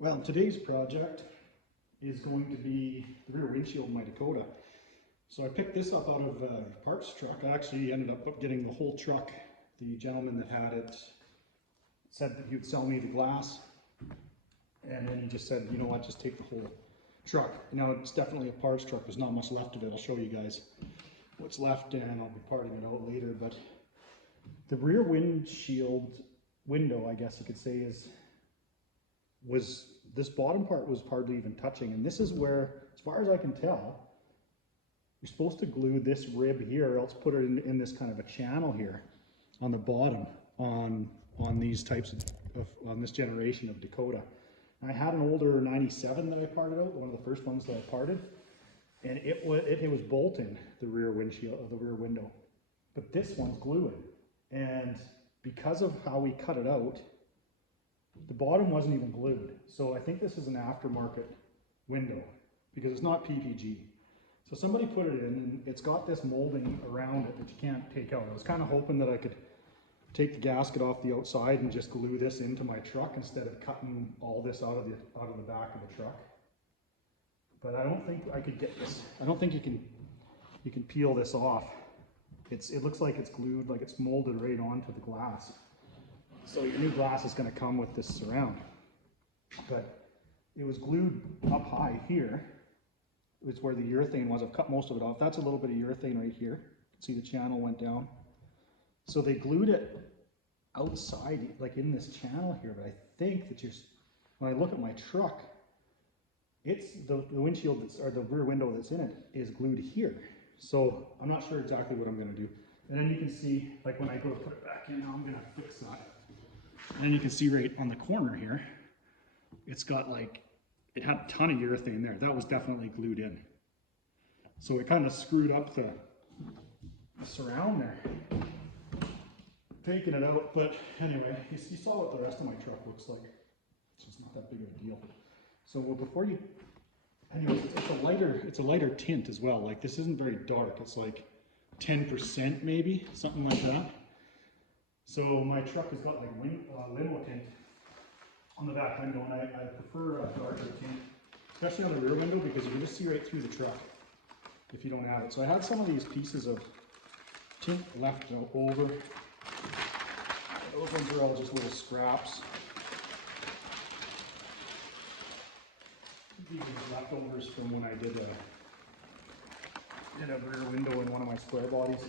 Well, today's project is going to be the rear windshield of my Dakota. So I picked this up out of a parts truck. I actually ended up getting the whole truck. The gentleman that had it said that he would sell me the glass, and then he just said, you know what, just take the whole truck. Now it's definitely a parts truck. There's not much left of it. I'll show you guys what's left and I'll be parting it out later. But the rear windshield window, I guess you could say, was this bottom part was hardly even touching, and this is where, as far as I can tell, you're supposed to glue this rib here, or else put it in this kind of a channel here on the bottom on these types of on this generation of Dakota. I had an older 97 that I parted out, one of the first ones that I parted, and it was bolting the rear windshield of the rear window, but this one's gluing, and because of how we cut it out, the bottom wasn't even glued. So I think this is an aftermarket window because it's not PPG. So somebody put it in and it's got this molding around it that you can't take out. I was kind of hoping that I could take the gasket off the outside and just glue this into my truck instead of cutting all this out of the back of the truck. But I don't think I could get this. I don't think you can peel this off. It looks like it's glued, like it's molded right onto the glass. So your new glass is going to come with this surround, but it was glued up high here. It's where the urethane was. I've cut most of it off. That's a little bit of urethane right here. See, the channel went down. So they glued it outside, like in this channel here. But I think that when I look at my truck, it's the windshield or the rear window that's in it is glued here. So I'm not sure exactly what I'm going to do. And then you can see, like when I go to put it back in, now I'm going to fix that. And you can see right on the corner here, it's got like, it had a ton of urethane there. That was definitely glued in. So it kind of screwed up the surround there, taking it out. But anyway, you saw what the rest of my truck looks like. So it's not that big of a deal. So before you, anyways, it's a lighter tint as well. Like this isn't very dark. It's like 10% maybe, something like that. So my truck has got like limo tint on the back window, and I prefer a darker tint, especially on the rear window, because you can just see right through the truck if you don't have it. So I had some of these pieces of tint left over. Those ones are all just little scraps. These are leftovers from when I did a rear window in one of my square bodies.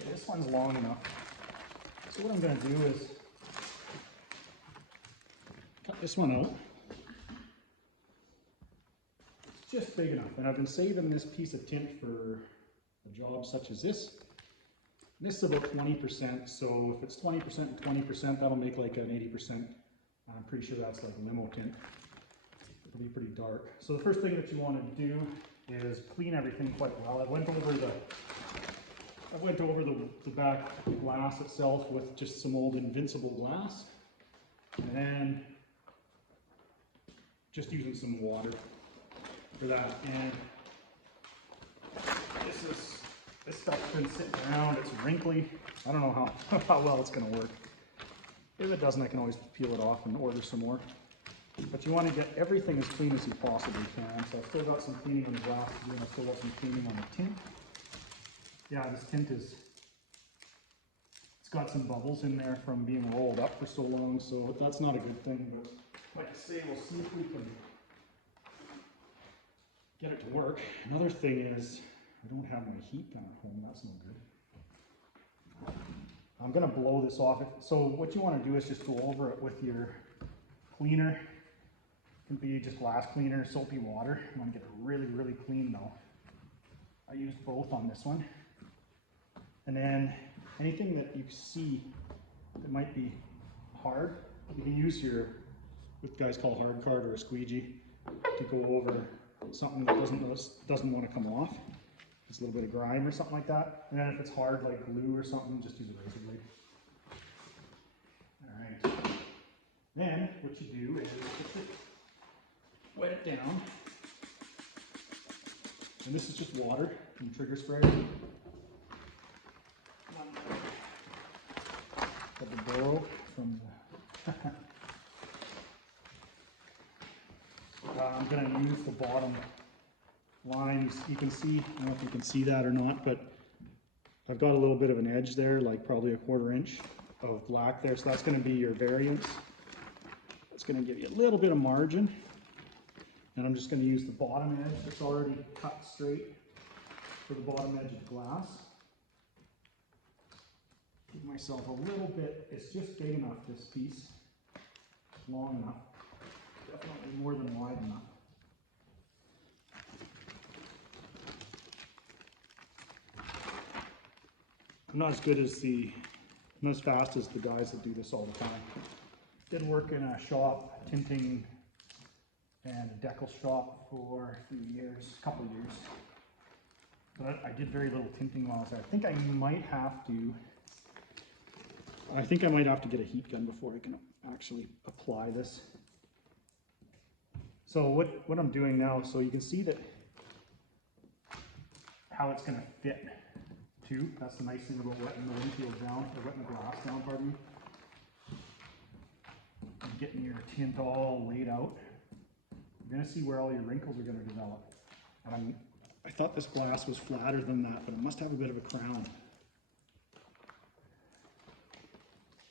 Okay, this one's long enough. So what I'm going to do is cut this one out. It's just big enough, and I've been saving this piece of tint for a job such as this. And this is about 20%, so if it's 20% and 20%, that'll make like an 80%. I'm pretty sure that's like limo tint. It'll be pretty dark. So the first thing that you want to do is clean everything quite well. I went over the back glass itself with just some old Invincible glass, and then just using some water for that. And this stuff's been sitting around. It's wrinkly. I don't know how well it's going to work. If it doesn't, I can always peel it off and order some more. But you want to get everything as clean as you possibly can. So I've still got some cleaning on the glass to do, and I've still got some cleaning on the tint. Yeah, this tint it's got some bubbles in there from being rolled up for so long, so that's not a good thing. But like I say, we'll see if we can get it to work. Another thing is, I don't have my heat gun at home. That's no good. I'm going to blow this off. So what you want to do is just go over it with your cleaner. It can be just glass cleaner, soapy water. You want to get it really, really clean though. I used both on this one. And then anything that you see that might be hard, you can use what guys call hard card or a squeegee to go over something that doesn't want to come off. Just a little bit of grime or something like that. And then if it's hard like glue or something, just use a razor blade. All right. Then what you do is wet it down. And this is just water and trigger spray. Got the burrow from the I'm going to use the bottom lines. You can see, I don't know if you can see that or not, but I've got a little bit of an edge there, like probably a 1/4 inch of black there. So that's going to be your variance. It's going to give you a little bit of margin. And I'm just going to use the bottom edge that's already cut straight for the bottom edge of glass. Give myself a little bit, it's just big enough, this piece, long enough, definitely more than wide enough. I'm not as good as not as fast as the guys that do this all the time. Did work in a shop, tinting and a decal shop for a few years, a couple of years. But I did very little tinting while I was there. I think I might have to get a heat gun before I can actually apply this. So what I'm doing now, so you can see that how it's going to fit too. That's the nice thing about wetting the windshield down, or wetting the glass down, pardon me. And getting your tint all laid out. You're going to see where all your wrinkles are going to develop. And I thought this glass was flatter than that, but it must have a bit of a crown.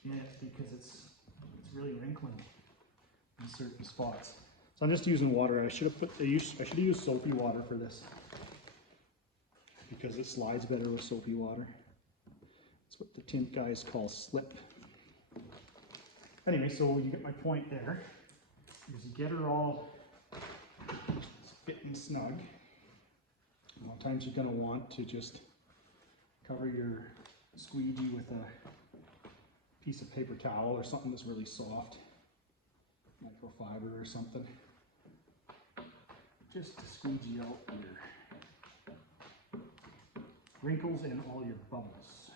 Yeah, it's because it's really wrinkling in certain spots. So I'm just using water. I should have used soapy water for this, because it slides better with soapy water. That's what the tint guys call slip. Anyway, so you get my point there. Is you get her all fitting snug. A lot of times you're going to want to just cover your squeegee with a piece of paper towel or something that's really soft, microfiber or something, just to squeegee out your wrinkles and all your bubbles.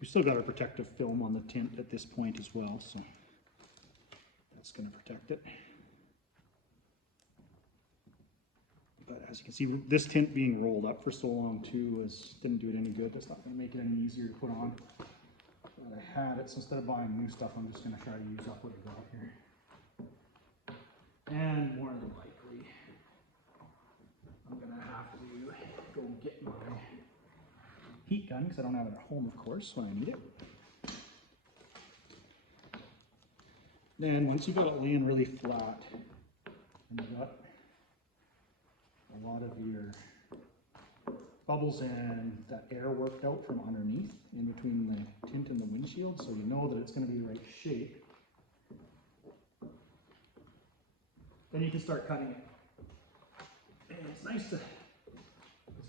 We still got our protective film on the tint at this point as well, so that's going to protect it. But as you can see, this tint being rolled up for so long too didn't do it any good. That's not going to make it any easier to put on. But I had it, so instead of buying new stuff, I'm just going to try to use up what I got here. And more than likely, I'm going to have to go get my heat gun, because I don't have it at home, of course, when I need it. Then once you got it laying really flat, and you got a lot of your bubbles and that air worked out from underneath in between the tint and the windshield, so you know that it's going to be the right shape, then you can start cutting it. And it's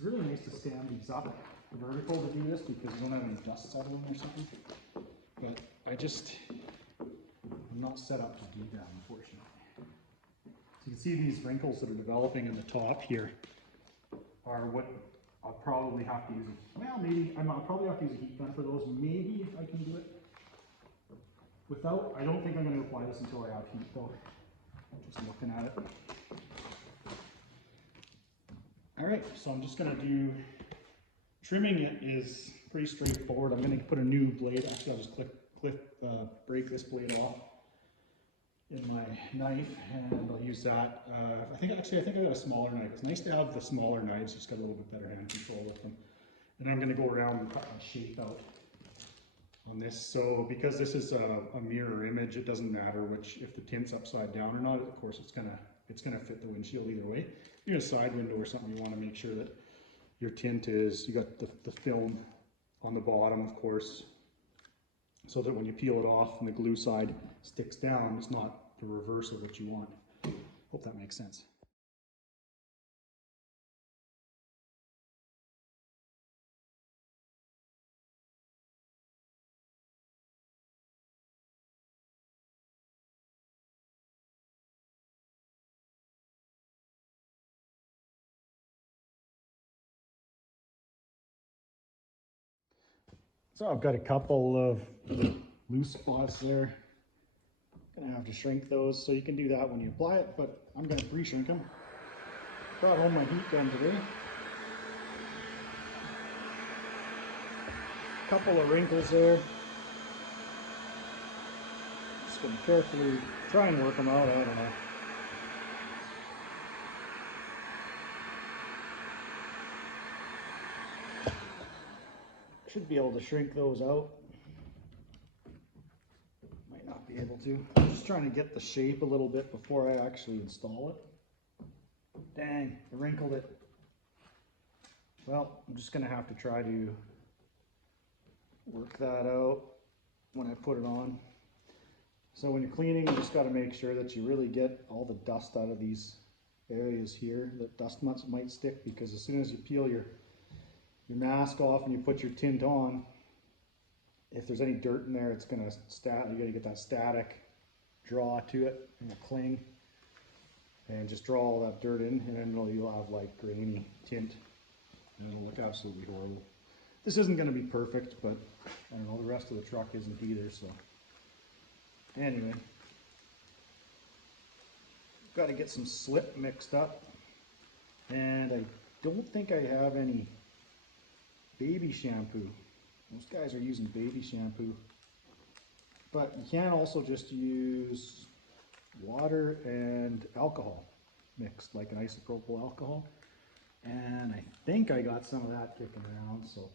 really nice to stand these up vertical to do this, because you don't have any dust settling or something. But I'm not set up to do that, unfortunately. So you can see these wrinkles that are developing in the top here are what I'll probably have to use. I'll probably have to use a heat gun for those. Maybe I can do it without. I don't think I'm going to apply this until I have heat, though. Just looking at it. All right, so I'm just going to do. Trimming it is pretty straightforward. I'm going to put a new blade. Actually, I'll just break this blade off in my knife, and I'll use that. I think I got a smaller knife. It's nice to have the smaller knives. Just got a little bit better hand control with them. And I'm going to go around and cut my shape out on this. So because this is a mirror image, it doesn't matter if the tint's upside down or not. Of course, it's gonna fit the windshield either way. If you're in a side window or something, you want to make sure that your tint you got the film on the bottom, of course, so that when you peel it off and the glue side sticks down, it's not the reverse of what you want. Hope that makes sense. So I've got a couple of loose spots there. Gonna have to shrink those, so you can do that when you apply it, but I'm gonna pre-shrink them. Brought home my heat gun today. Couple of wrinkles there. Just gonna carefully try and work them out, I don't know. Should be able to shrink those out. Might not be able to. I'm just trying to get the shape a little bit before I actually install it. Dang, I wrinkled it. Well, I'm just gonna have to try to work that out when I put it on. So when you're cleaning, you just got to make sure that you really get all the dust out of these areas here. That dust might stick, because as soon as you peel your mask off and you put your tint on, if there's any dirt in there, it's gonna you're gonna get that static draw to it and a cling, and just draw all that dirt in, and then you'll have like grainy tint, and it'll look absolutely horrible. This isn't gonna be perfect, but I don't know, the rest of the truck isn't either, so anyway. Got to get some slip mixed up, and I don't think I have any baby shampoo. Most guys are using baby shampoo, but you can also just use water and alcohol mixed, like an isopropyl alcohol, and I think I got some of that kicking around. So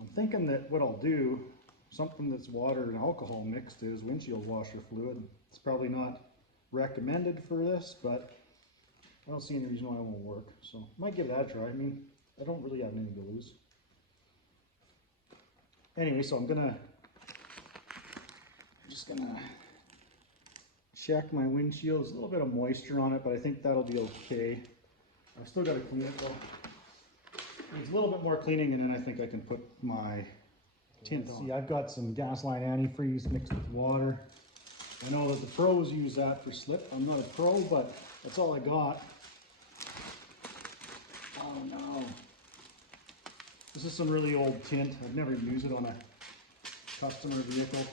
I'm thinking that what I'll do, something that's water and alcohol mixed, is windshield washer fluid. It's probably not recommended for this, but I don't see any reason why it won't work, so I might give that a try. I mean, I don't really have anything to lose. Anyway, so I'm just gonna check my windshield. There's a little bit of moisture on it, but I think that'll be okay. I've still got to clean it though. There's a little bit more cleaning, and then I think I can put my tint on. See, I've got some Gasline antifreeze mixed with water. I know that the pros use that for slip. I'm not a pro, but that's all I got. Oh no. This is some really old tint. I've never used it on a customer vehicle.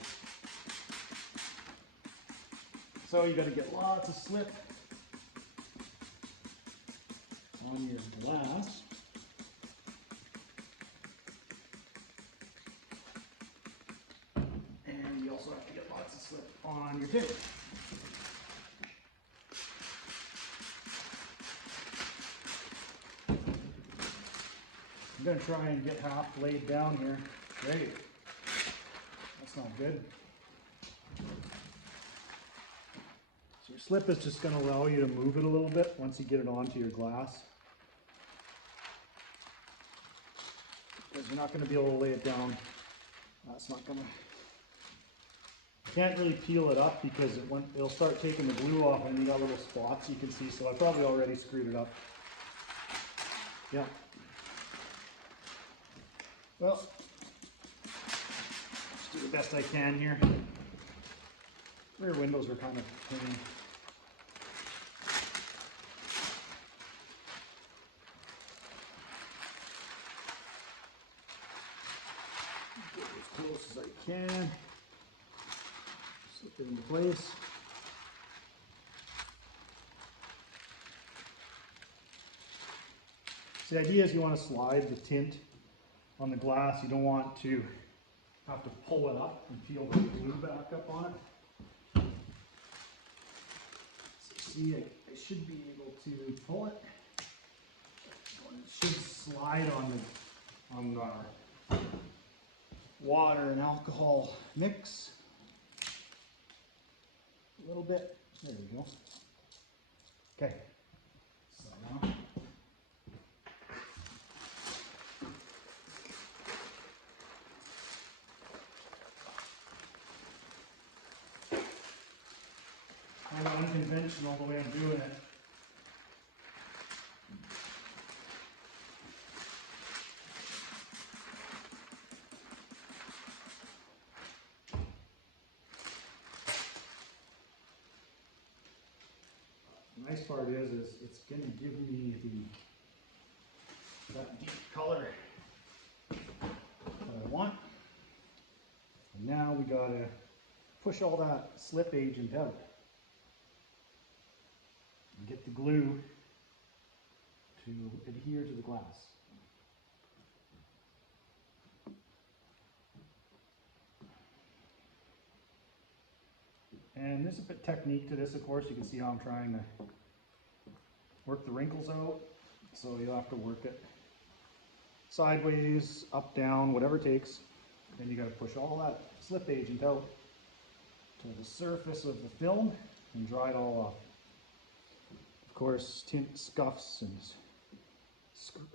So you got to get lots of slip on your glass. And you also have to get lots of slip on your tint. I'm going to try and get half laid down here. Great. That's not good. So your slip is just going to allow you to move it a little bit once you get it onto your glass. Because you're not going to be able to lay it down. That's not going to... Can't really peel it up because it'll start taking the glue off, and you got little spots you can see, so I probably already screwed it up. Yeah. Well, just do the best I can here. Rear windows are kind of clean. Get as close as I can. Slip it into place. So the idea is you want to slide the tint on the glass. You don't want to have to pull it up and feel the glue back up on it. So see, I should be able to pull it. It should slide on our water and alcohol mix a little bit. There we go. Okay. So now kind of unconventional the way I'm doing it. The nice part is it's going to give me that deep color that I want. And now we got to push all that slip agent out and get the glue to adhere to the glass. And there's a bit technique to this, of course. You can see how I'm trying to work the wrinkles out. So you'll have to work it sideways, up, down, whatever it takes. Then you got to push all that slip agent out to the surface of the film and dry it all off. Of course, tint scuffs and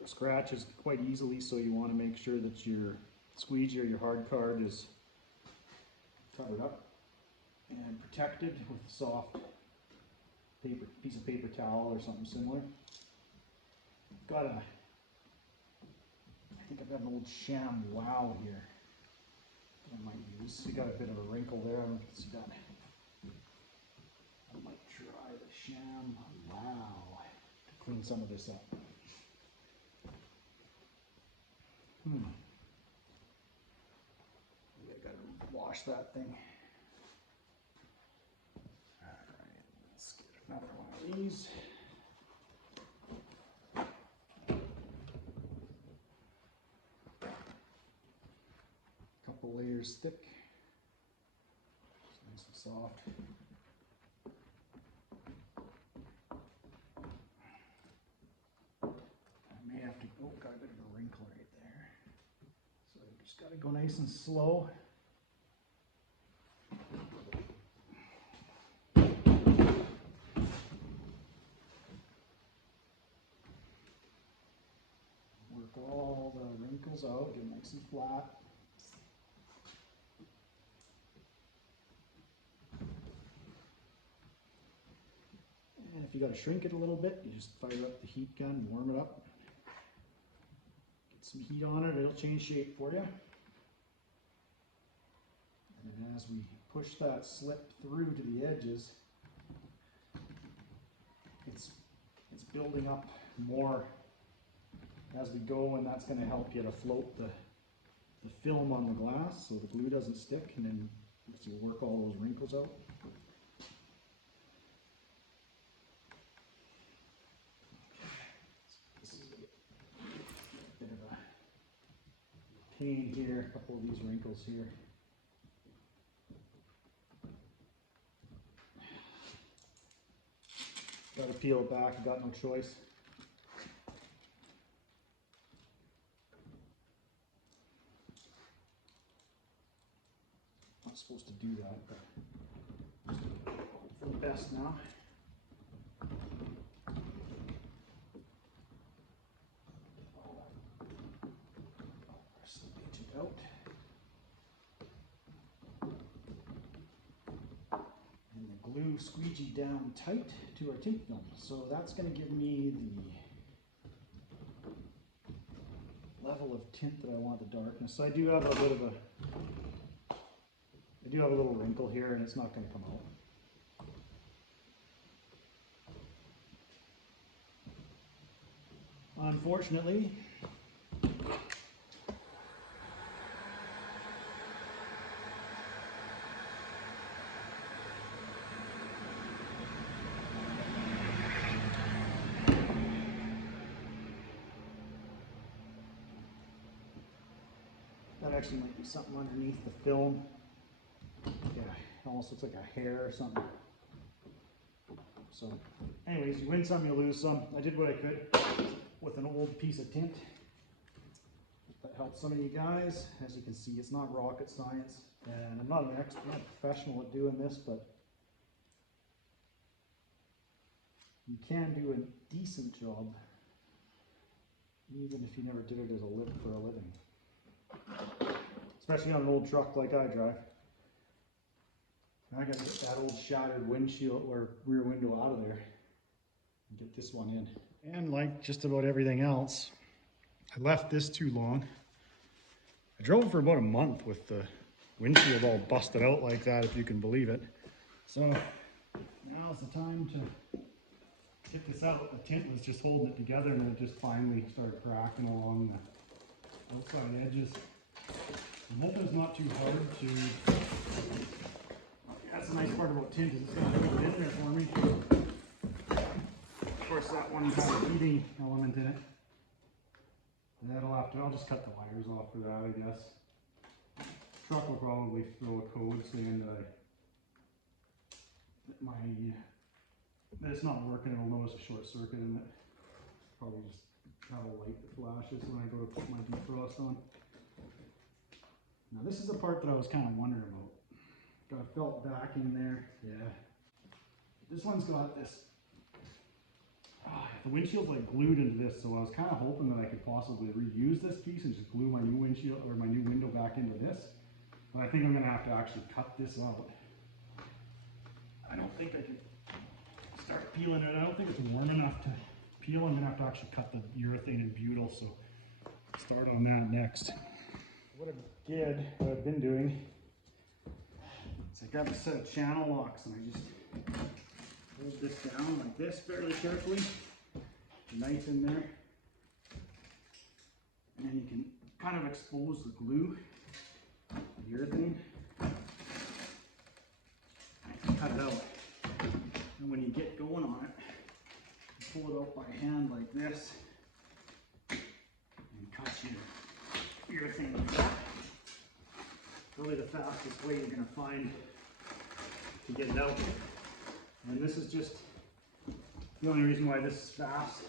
scratches quite easily, so you want to make sure that your squeegee or your hard card is covered up and protected with a soft piece of paper towel or something similar. I think I've got an old sham wow here that I might use. You got a bit of a wrinkle there. I don't know if you can see that. I might try the sham wow to clean some of this up. Maybe I gotta wash that thing. Alright, let's get another one of these. Couple layers thick. It's nice and soft. I may have to, oh, got a bit of a wrinkle right there. So I just gotta go nice and slow. Work all the wrinkles out, get nice and flat. And if you got to shrink it a little bit, you just fire up the heat gun, warm it up. Get some heat on it, it'll change shape for you. And as we push that slip through to the edges, it's building up more as we go, and that's going to help you to float the film on the glass so the glue doesn't stick, and then as you work all those wrinkles out. This is a bit of a pain here, a couple of these wrinkles here. Got to peel it back, I got no choice. Not supposed to do that, but hope for the best now. Slip agent out. And the glue squeegee down tight to our tint film. So that's going to give me the level of tint that I want, the darkness. I do have a bit of a little wrinkle here, and it's not going to come out. Unfortunately, that actually might be something underneath the film. Yeah, almost looks like a hair or something. So, anyways, you win some, you lose some. I did what I could with an old piece of tint. That helps some of you guys. As you can see, it's not rocket science, and I'm not an expert, I'm not a professional at doing this, but you can do a decent job, even if you never did it as a for a living. Especially on an old truck like I drive. I gotta get that old shattered windshield or rear window out of there and get this one in. And like just about everything else, I left this too long. I drove for about a month with the windshield all busted out like that, if you can believe it. So now's the time to get this out. The tint was just holding it together, and it just finally started cracking along the outside edges. I'm hoping it's not too hard to. That's the nice part about tint, is it's going to hold it in there for me. Of course, that one has a heating element in it. I'll just cut the wires off for that, I guess. Truck will probably throw a code saying that I it's not working, it'll notice a short circuit in it. Probably just have a light that flashes when I go to put my defrost on. Now this is the part that I was kind of wondering about. Got a felt backing there, yeah. This one's got this, the windshield's like glued into this, so I was kind of hoping that I could possibly reuse this piece and just glue my new windshield or my new window back into this. But I think I'm gonna have to actually cut this out. I don't think I can start peeling it. I don't think it's warm enough to peel. I'm gonna have to actually cut the urethane and butyl, so start on that next. What I've been doing is I grabbed a set of channel locks and I just hold this down like this fairly carefully. Knife in there. And then you can kind of expose the glue, the urethane. And cut it out. And when you get going on it, you pull it out by hand like this and cut your urethane like that. Really the fastest way you're going to find to get it out. And this is just the only reason why this is fast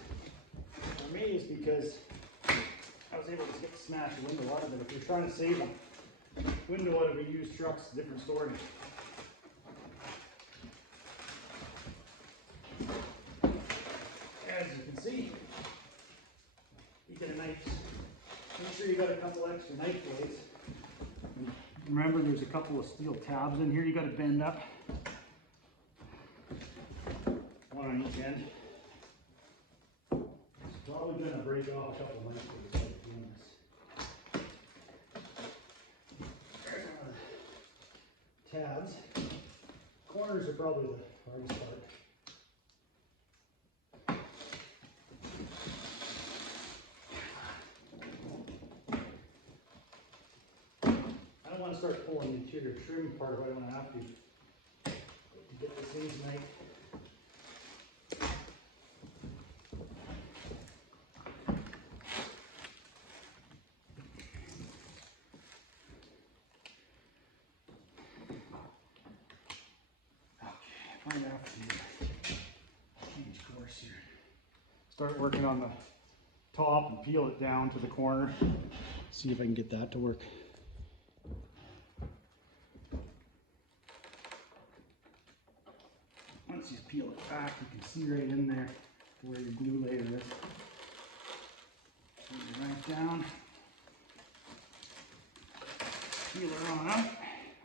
for me is because I was able to smash the window out of it. If you're trying to save a window out of a used truck, it's a different story. As you can see, you get a nice, make sure you got a couple extra knife blades. And remember, there's a couple of steel tabs in here you got to bend up. One on each end. It's probably going to break off a couple of knife blades while you're doing this. There's one of the tabs. Corners are probably the hardest part. I don't want to start pulling the interior trim part right when I have to get this in tonight. Might have to change course here. Start working on the top and peel it down to the corner. See if I can get that to work. Once you peel it back, you can see right in there where your glue layer is. Bring it right down. Peel it on out.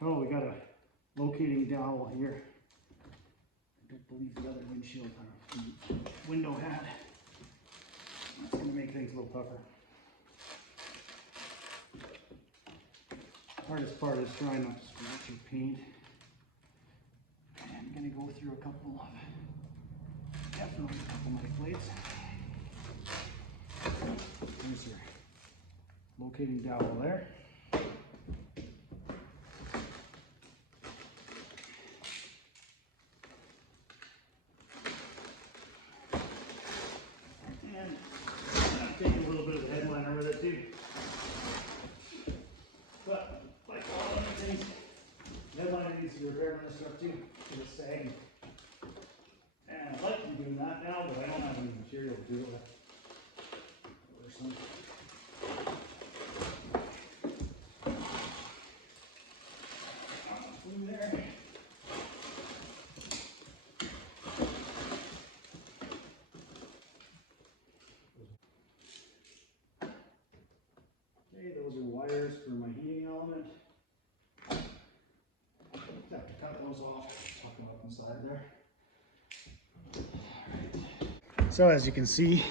Oh, we got a locating dowel here. I don't believe the other windshield the window had. That's going to make things a little tougher. The hardest part is trying not to scratch your paint. And I'm going to go through definitely a couple knife blades. There's your locating dowel there. Repair this stuff too, so it's sagging. And I'd like to be doing that now, but I don't have any material to do it with. Or some. Glue there. Okay, those are wires for my heating element. Have to cut those off, tuck them up inside there. Right. So as you can see,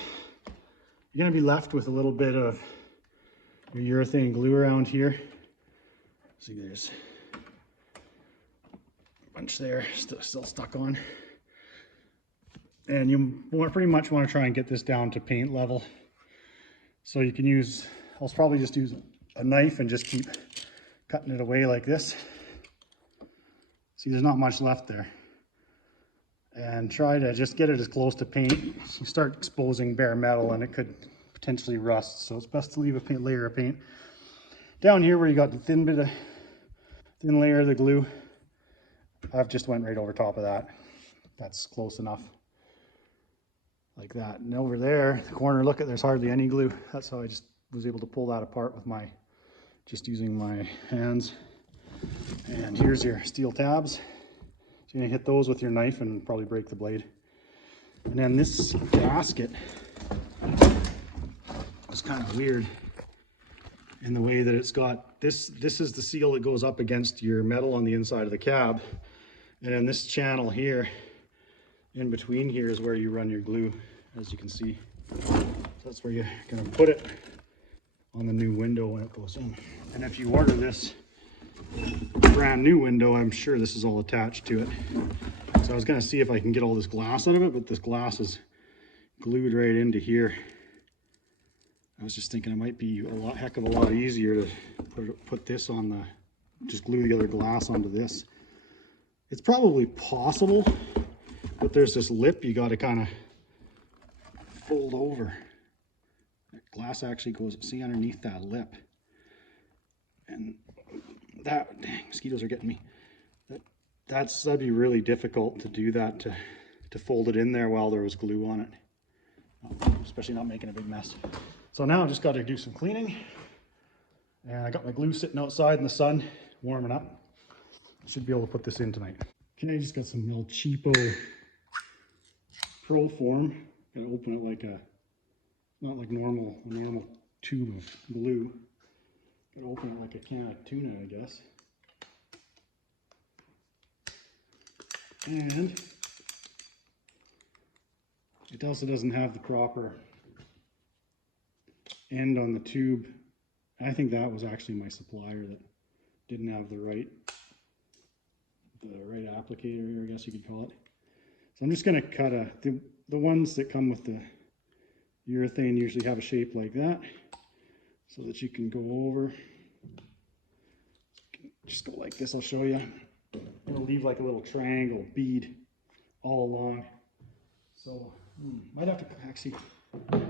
you're going to be left with a little bit of your urethane glue around here. See, there's a bunch there still stuck on. And you pretty much want to try and get this down to paint level. So you can use, I'll probably just use a knife and just keep cutting it away like this. See, there's not much left there. And try to just get it as close to paint. You start exposing bare metal and it could potentially rust. So it's best to leave a layer of paint. Down here where you got the thin layer of the glue, I've just went right over top of that. That's close enough. Like that. And over there, the corner, look at, there's hardly any glue. That's how I just was able to pull that apart with my, just using my hands. And here's your steel tabs. So you're gonna hit those with your knife and probably break the blade. And then this gasket is kind of weird in the way that it's got, this is the seal that goes up against your metal on the inside of the cab. And then this channel here, in between here, is where you run your glue, as you can see. So that's where you're gonna put it on the new window when it goes in. And if you order this brand new window, I'm sure this is all attached to it. So I was gonna see if I can get all this glass out of it, but this glass is glued right into here. I was just thinking it might be a heck of a lot easier to put this on the, just glue the other glass onto this. It's probably possible, but there's this lip you got to kind of fold over. That glass actually goes, see, underneath that lip. And that, dang, mosquitoes are getting me. That'd be really difficult to do that, to fold it in there while there was glue on it. Especially not making a big mess. So now I just got to do some cleaning, and I got my glue sitting outside in the sun, warming up. Should be able to put this in tonight. Okay, I just got some real cheapo Pro Form. Gotta open it like a, not like a normal tube of glue. Gotta open it like a can of tuna, I guess. And it also doesn't have the proper end on the tube. I think that was actually my supplier that didn't have the right applicator here, I guess you could call it. So I'm just going to cut the ones that come with the urethane usually have a shape like that, so that you can go over. Just go like this, I'll show you. It'll leave like a little triangle bead all along. So might have to actually, I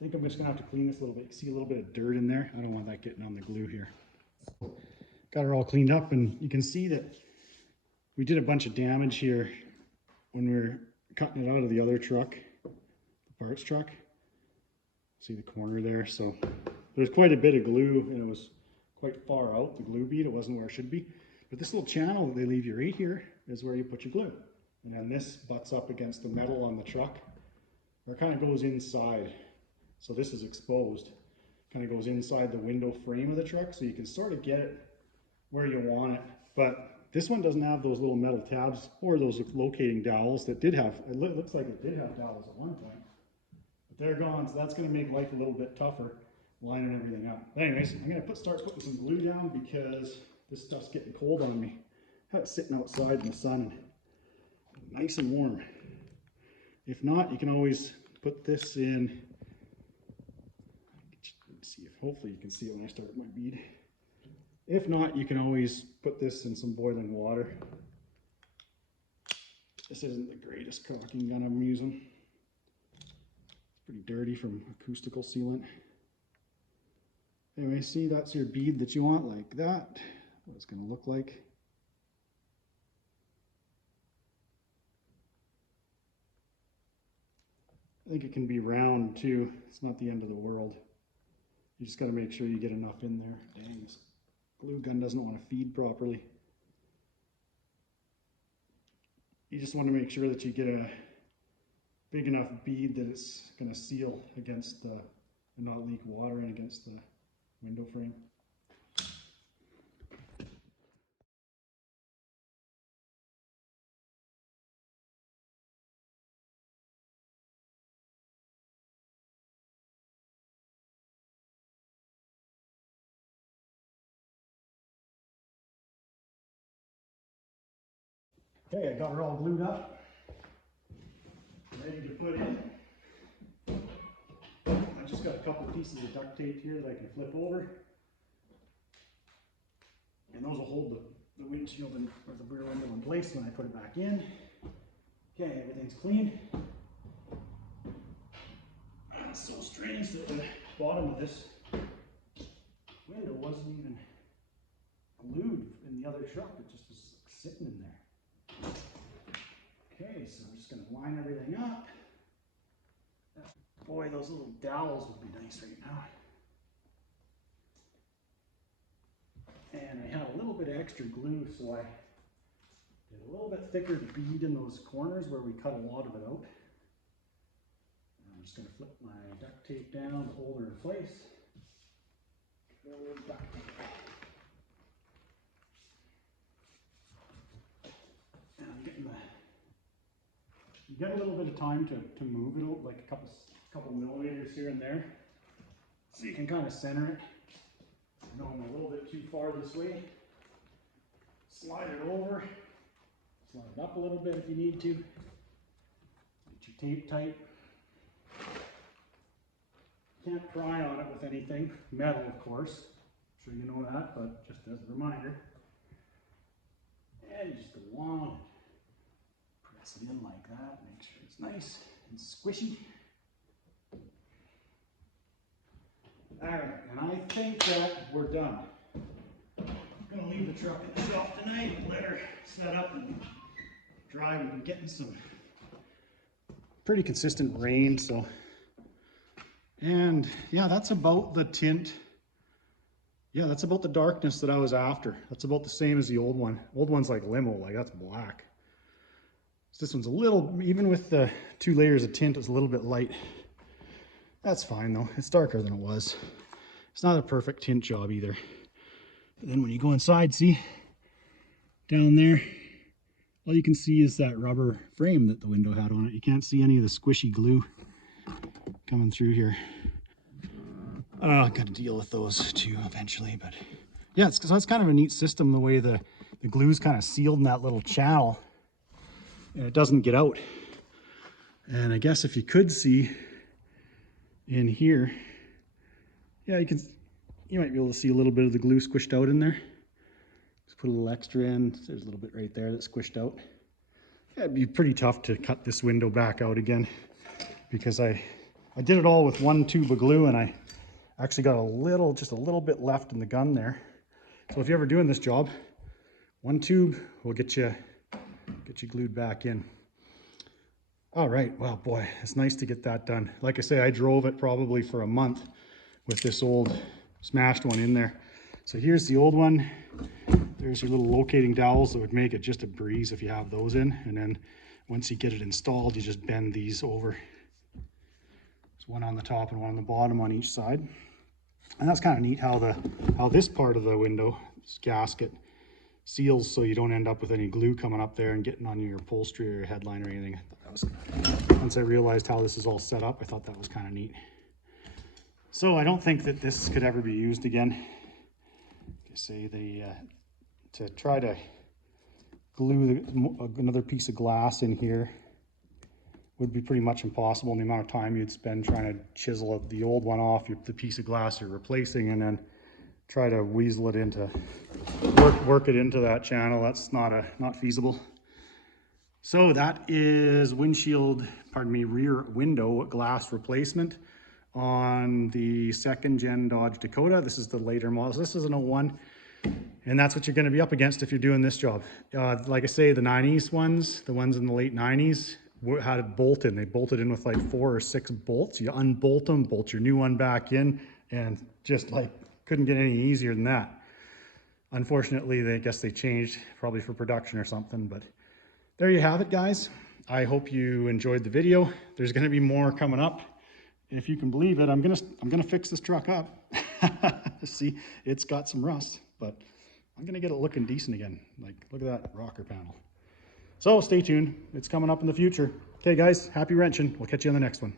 think I'm just gonna have to clean this a little bit. See a little bit of dirt in there? I don't want that getting on the glue here. Got her all cleaned up, and you can see that we did a bunch of damage here when we were cutting it out of the other truck, the parts truck. See the corner there? So there's quite a bit of glue, and it was quite far out, the glue bead. It wasn't where it should be. But this little channel that they leave you right here is where you put your glue. And then this butts up against the metal on the truck, or it kind of goes inside. So this is exposed, kind of goes inside the window frame of the truck, so you can sort of get it where you want it. But this one doesn't have those little metal tabs or those locating dowels that did have, it looks like it did have dowels at one point. But they're gone, so that's going to make life a little bit tougher, lining everything up. But anyways, I'm going to start putting some glue down because this stuff's getting cold on me. I had it sitting outside in the sun, nice and warm. If not, you can always put this in. Let's see if hopefully you can see it when I start my bead. If not, you can always put this in some boiling water. This isn't the greatest caulking gun I'm using. It's pretty dirty from acoustical sealant. Anyway, see, that's your bead that you want, like that. What it's going to look like. I think it can be round too. It's not the end of the world. You just got to make sure you get enough in there. Dang, this glue gun doesn't want to feed properly. You just want to make sure that you get a big enough bead that it's going to seal against and not leak water in against the window frame. Okay, I got her all glued up, ready to put in. I just got a couple pieces of duct tape here that I can flip over, and those will hold the windshield or the rear window in place when I put it back in. Okay, everything's clean. It's so strange that the bottom of this window wasn't even glued in the other truck. It just was sitting in there. Okay, so I'm just going to line everything up. Boy, those little dowels would be nice right now. And I had a little bit of extra glue, so I did a little bit thicker bead in those corners where we cut a lot of it out. And I'm just going to flip my duct tape down to hold her in place. Duct tape. And I'm getting you get a little bit of time to move it, like a couple millimeters here and there, so you can kind of center it. I know I'm a little bit too far this way. Slide it over, slide it up a little bit if you need to. Get your tape tight. Can't pry on it with anything. Metal, of course. I'm sure you know that, but just as a reminder. And you just go along, press it in like that, make sure it's nice and squishy. Alright, and I think that we're done. I'm going to leave the truck in the shop tonight and let her set up and dry. We've been getting some pretty consistent rain, so. And yeah, that's about the tint. Yeah, that's about the darkness that I was after. That's about the same as the old one. Old one's like limo, like that's black. So this one's a little, even with the 2 layers of tint, it's a little bit light. That's fine though, it's darker than it was. It's not a perfect tint job either. But then when you go inside, see, down there, all you can see is that rubber frame that the window had on it. You can't see any of the squishy glue coming through here. I've got to deal with those too eventually, but yeah, so it's kind of a neat system the way the glue's kind of sealed in that little channel and it doesn't get out. And I guess if you could see in here, yeah, you might be able to see a little bit of the glue squished out in there. Just put a little extra in. There's a little bit right there that's squished out. Yeah, it'd be pretty tough to cut this window back out again because I did it all with 1 tube of glue and I actually got just a little bit left in the gun there. So if you're ever doing this job, 1 tube will get you glued back in. All right, well, boy, it's nice to get that done. Like I say, I drove it probably for a month with this old smashed one in there. So here's the old one. There's your little locating dowels that would make it just a breeze if you have those in. And then once you get it installed, you just bend these over. There's one on the top and one on the bottom on each side. And that's kind of neat how this part of the window, this gasket, seals so you don't end up with any glue coming up there and getting on your upholstery or your headline or anything. Once I realized how this is all set up, I thought that was kind of neat. So I don't think that this could ever be used again. Like I say, to try to glue another piece of glass in here would be pretty much impossible in the amount of time you'd spend trying to chisel the old one off the piece of glass you're replacing and then try to weasel it into, work it into that channel. That's not feasible. So that is rear window glass replacement on the 2nd gen Dodge Dakota. This is the later model. So this is an 01, and that's what you're going to be up against if you're doing this job. Like I say, the 90s ones, the ones in the late 90s, had it bolted. They bolted in with like 4 or 6 bolts. You unbolt them, bolt your new one back in, and just like couldn't get any easier than that. Unfortunately, I guess they changed, probably for production or something, but there you have it, guys. I hope you enjoyed the video. There's going to be more coming up. If you can believe it, I'm gonna fix this truck up. See, it's got some rust, but I'm gonna get it looking decent again. Like, look at that rocker panel. So stay tuned. It's coming up in the future. Okay, guys, happy wrenching. We'll catch you on the next one.